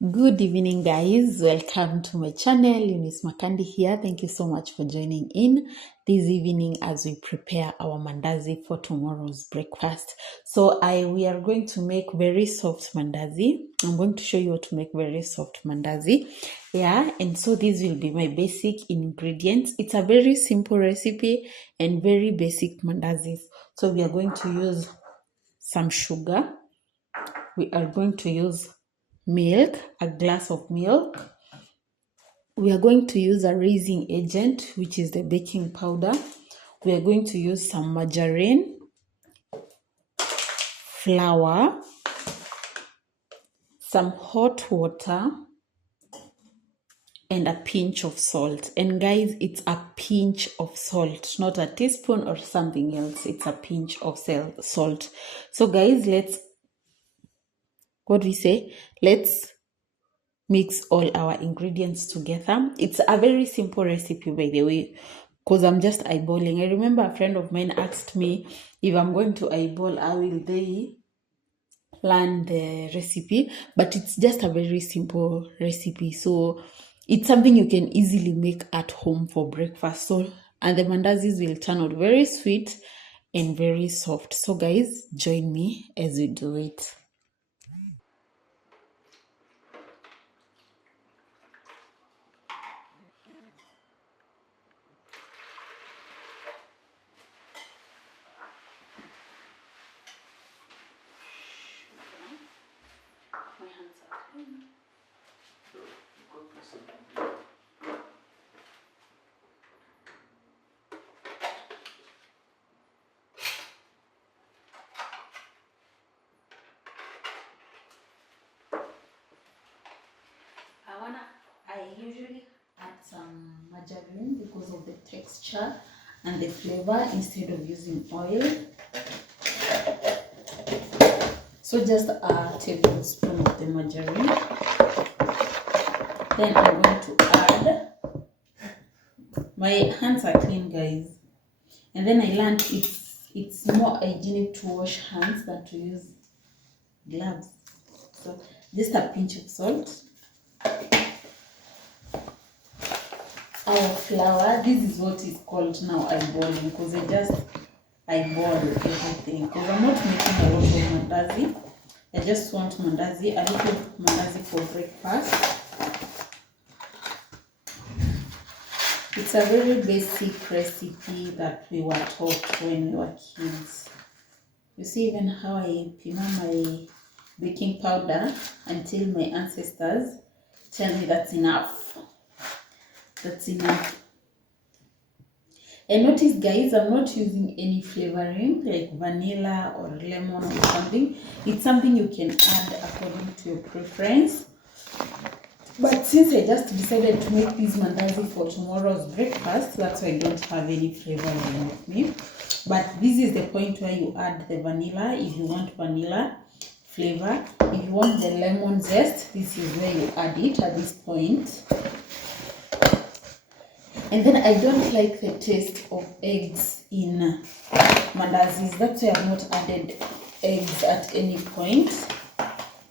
Good evening, guys. Welcome to my channel. Eunicemakandi here. Thank you so much for joining in this evening as we prepare our mandazi for tomorrow's breakfast. So we are going to make very soft mandazi. I'm going to show you how to make very soft mandazi. Yeah, and so these will be my basic ingredients. It's a very simple recipe and very basic mandazis. So we are going to use some sugar. We are going to use milk, a glass of milk. We are going to use a raising agent, which is the baking powder. We are going to use some margarine, flour, some hot water, and a pinch of salt. And guys, it's a pinch of salt, not a teaspoon or something else. It's a pinch of salt. So guys, let's mix all our ingredients together. It's a very simple recipe, by the way, because I'm just eyeballing. I remember a friend of mine asked me if I'm going to eyeball, how will they learn the recipe? But it's just a very simple recipe, so it's something you can easily make at home for breakfast. And the mandazis will turn out very sweet and very soft. So guys, join me as we do it. My hands are clean. I usually add some margarine because of the texture and the flavor instead of using oil. So just a tablespoon of the margarine. Then I'm going to add, my hands are clean, guys. And then I learned it's more hygienic to wash hands than to use gloves. So just a pinch of salt. Our flour, this is what is called now eyeballing, because I just eyeball everything, because I'm not making a lot of mandazi. I just want mandazi, a little mandazi for breakfast. It's a very basic recipe that we were taught when we were kids. You see even how I pima my baking powder until my ancestors tell me that's enough. That's enough. And notice, guys, I'm not using any flavoring like vanilla or lemon or something. It's something you can add according to your preference. But since I just decided to make this mandazi for tomorrow's breakfast, that's why I don't have any flavoring with me. But this is the point where you add the vanilla if you want vanilla flavor. If you want the lemon zest, this is where you add it at this point. And then I don't like the taste of eggs in mandazis. That's why I've not added eggs at any point.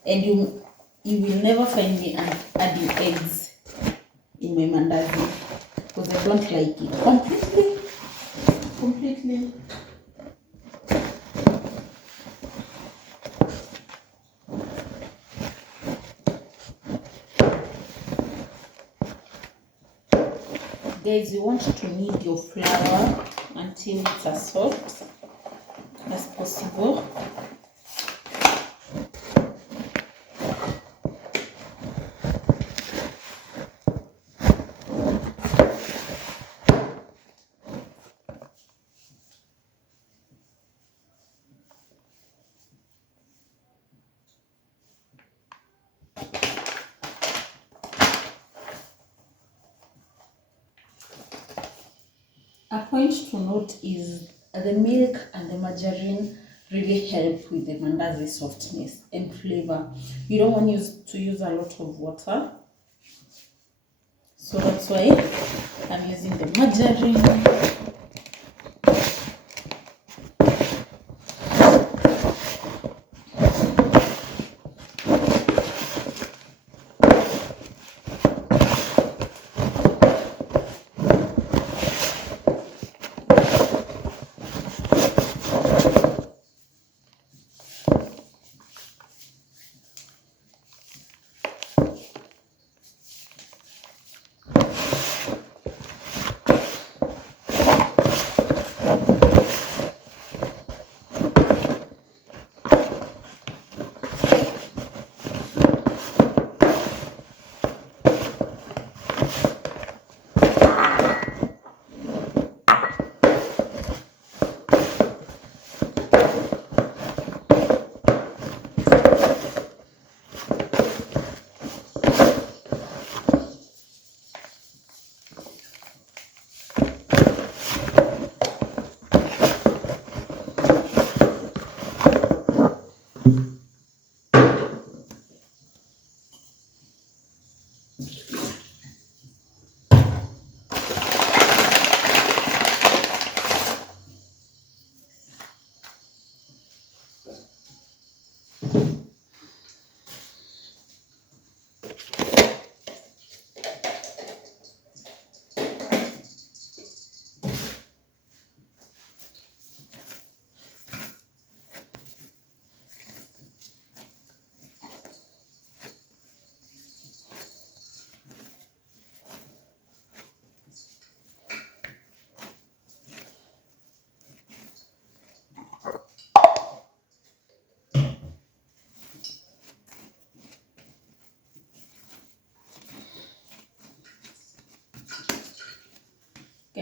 And you will never find me adding eggs in my mandazi, because I don't like it completely. Guys, you want to knead your flour until it's as soft as possible. A point to note is the milk and the margarine really help with the mandazi softness and flavor. You don't want to use a lot of water, so that's why I'm using the margarine.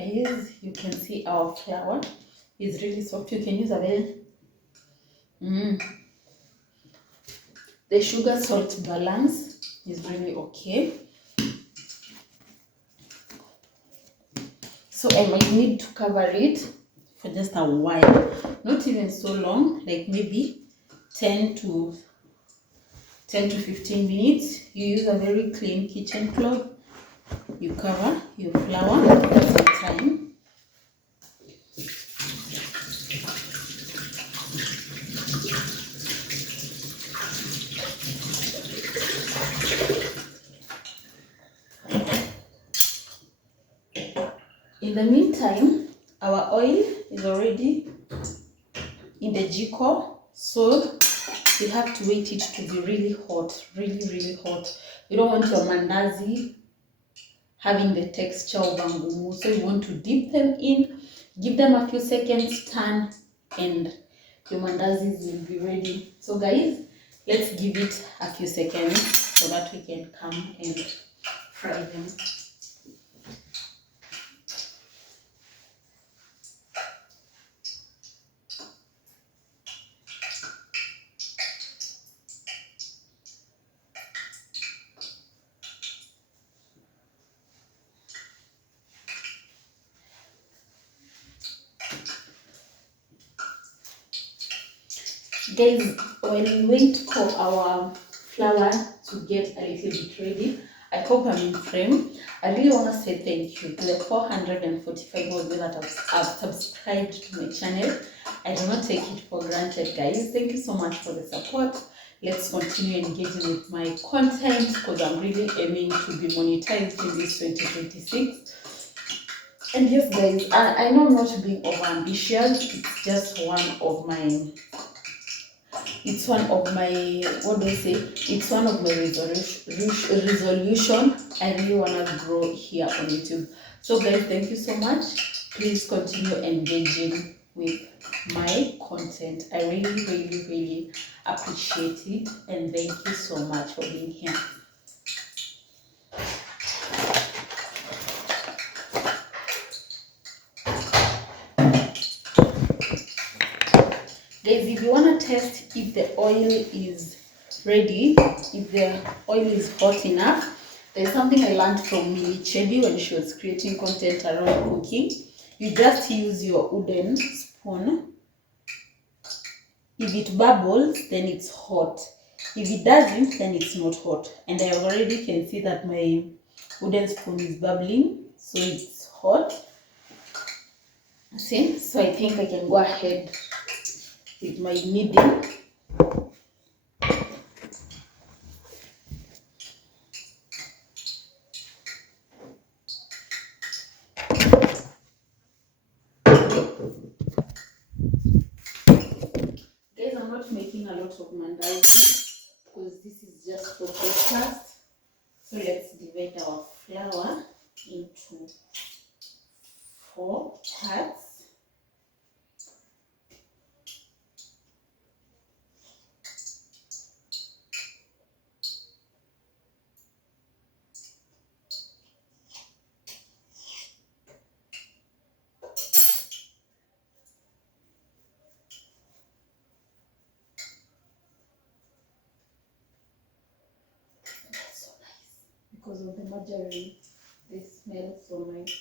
guys, you can see our flour is really soft. You can use a very the sugar salt balance is really okay. So I might need to cover it for just a while, not even so long, like maybe 10 to 15 minutes. You use a very clean kitchen cloth, you cover your flour for some time. In the meantime, our oil is already in the jiko, so we have to wait it to be really hot, really hot. You don't want your mandazi having the texture of ngumu, so you want to dip them in, give them a few seconds, turn, and your mandazis will be ready. So guys, let's give it a few seconds so that we can come and fry them. Guys, while we wait for our flour to get a little bit ready, I hope I'm in frame. I really want to say thank you to the 445 of you that have subscribed to my channel. I do not take it for granted, guys. Thank you so much for the support. Let's continue engaging with my content because I'm really aiming to be monetized in this 2026. And yes, guys, I know I'm not being over ambitious. It's just one of my what do I say, it's one of my resolution. I really want to grow here on YouTube. So guys, thank you so much. Please continue engaging with my content. I really appreciate it, and thank you so much for being here. Guys, if you want to test if the oil is ready, if the oil is hot enough, there's something I learned from Millie Chedi when she was creating content around cooking. You just use your wooden spoon. If it bubbles, then it's hot. If it doesn't, then it's not hot. And I already can see that my wooden spoon is bubbling, so it's hot. See? So I think I can go ahead with my kneading. Guys, I'm not making a lot of mandazi because this is just for breakfast. So let's divide our flour into 4 parts. That's so nice because of the margarine. They smell so nice.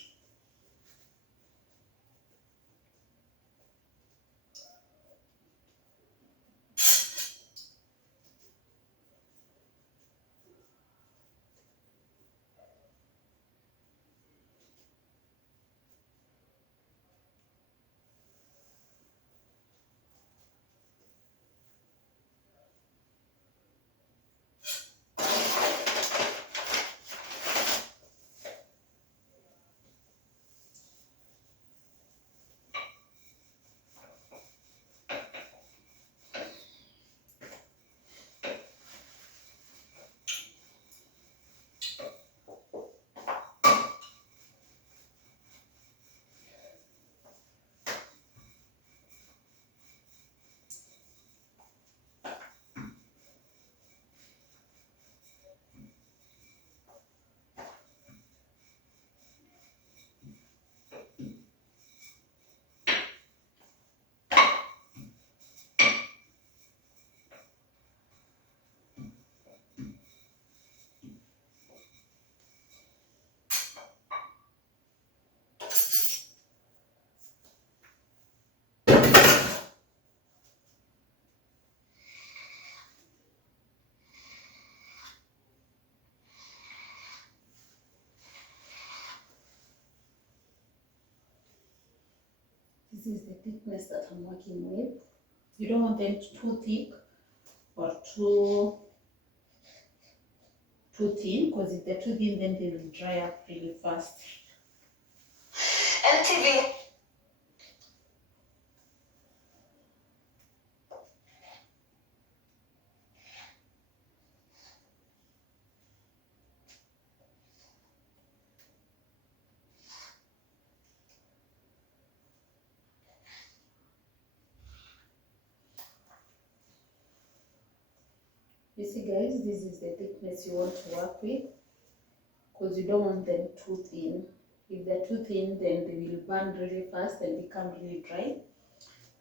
This is the thickness that I'm working with. You don't want them too thick or too thin, because if they're too thin, then they will dry up really fast. MTV. You see guys, this is the thickness you want to work with, because you don't want them too thin. If they're too thin, then they will burn really fast and become really dry.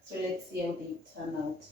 So let's see how they turn out.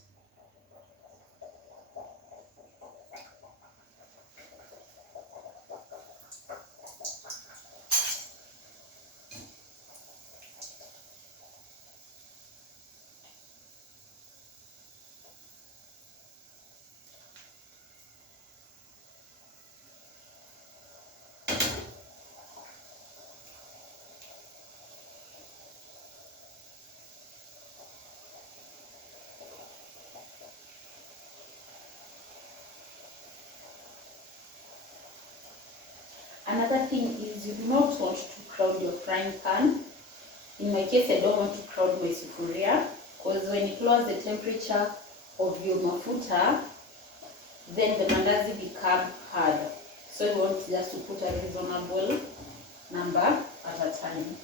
Another thing is you do not want to crowd your frying pan. In my case, I don't want to crowd my sufuria, because when it lowers the temperature of your mafuta, then the mandazi become hard. So you want just to put a reasonable number at a time.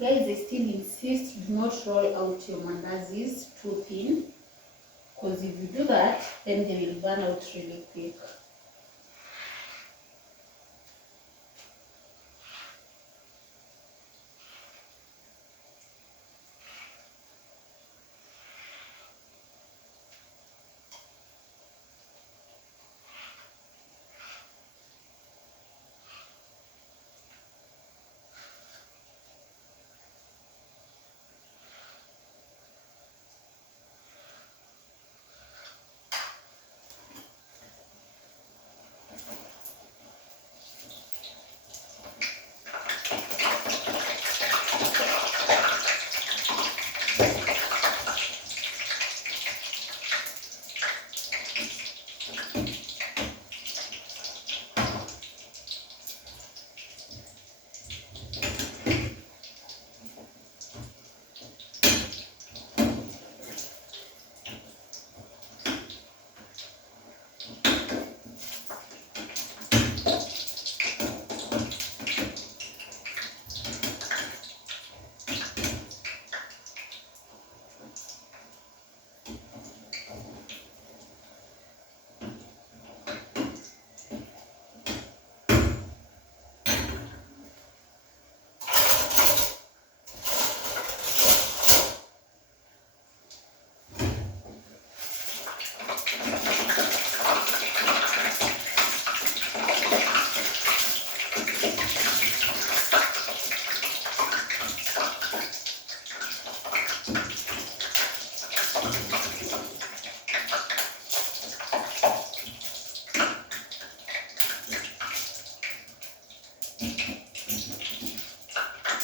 Guys, I still insist, do not roll out your mandazis too thin, because if you do that, then they will burn out really quick.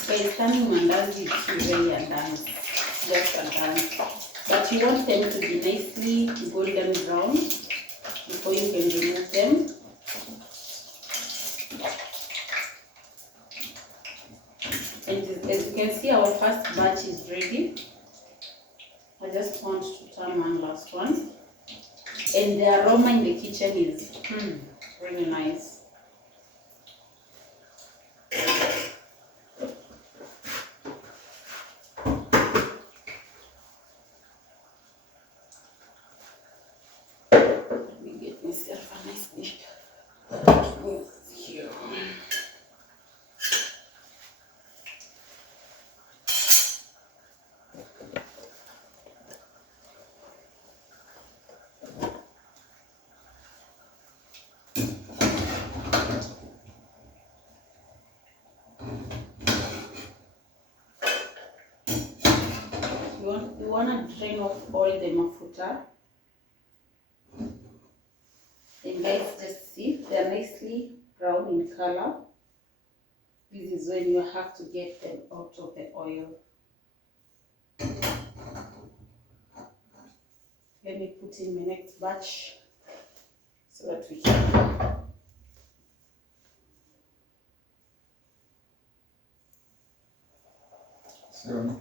By turning mandazi, it's really a dance, just a dance. But you want them to be nicely golden brown before you can remove them. And as you can see, our first batch is ready. I just want to turn one last one. And the aroma in the kitchen is really nice. You want to drain off all the mafuta. And guys, just see, they're nicely brown in color. This is when you have to get them out of the oil. Let me put in my next batch so that we can. So.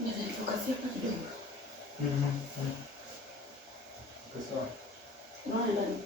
Nifokasi hapa kidogo. Sawa. Unaona ndani?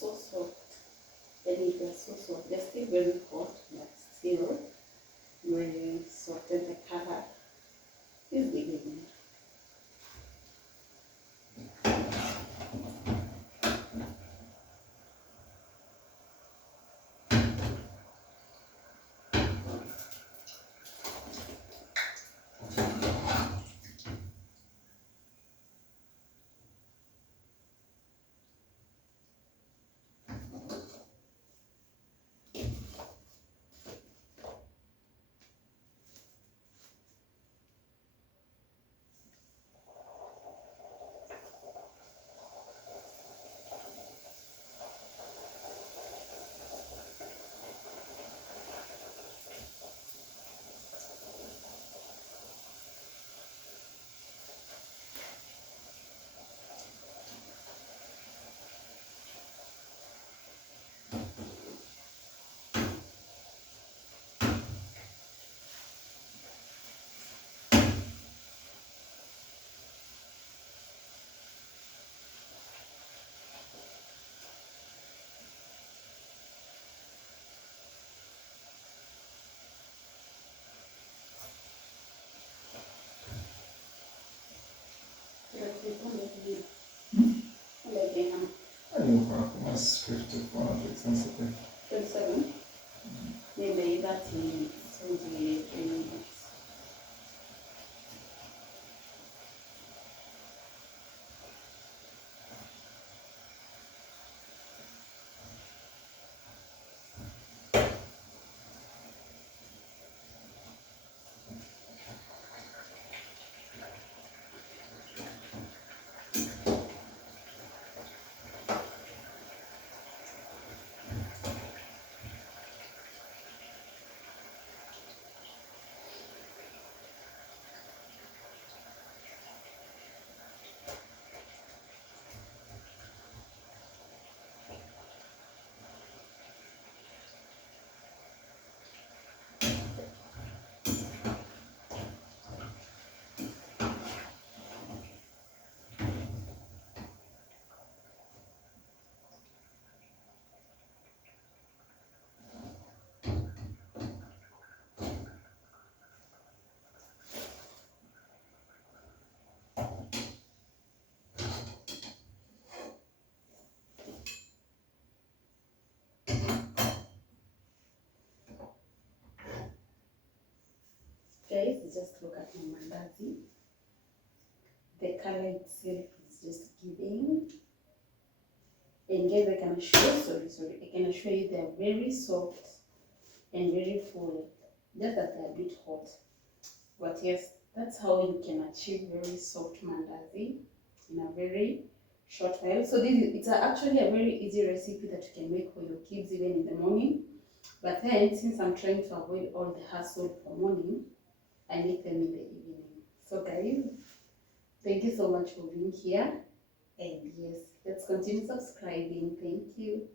So soft. And they're so soft. They're still very hot, but still very soft, and the color is giving. I know how much 54 expensive. 27. Maybe 30 minutes. 23 minutes. Guys, just look at my mandazi. The color itself is just giving. And guys, I can assure, I can assure you they are very soft and very full. Just that they're a bit hot. But yes, that's how you can achieve very soft mandazi in a very short while. So it's actually a very easy recipe that you can make for your kids even in the morning. But then, since I'm trying to avoid all the hassle for morning, I make them in the evening. So guys, thank you so much for being here. And yes, let's continue subscribing. Thank you.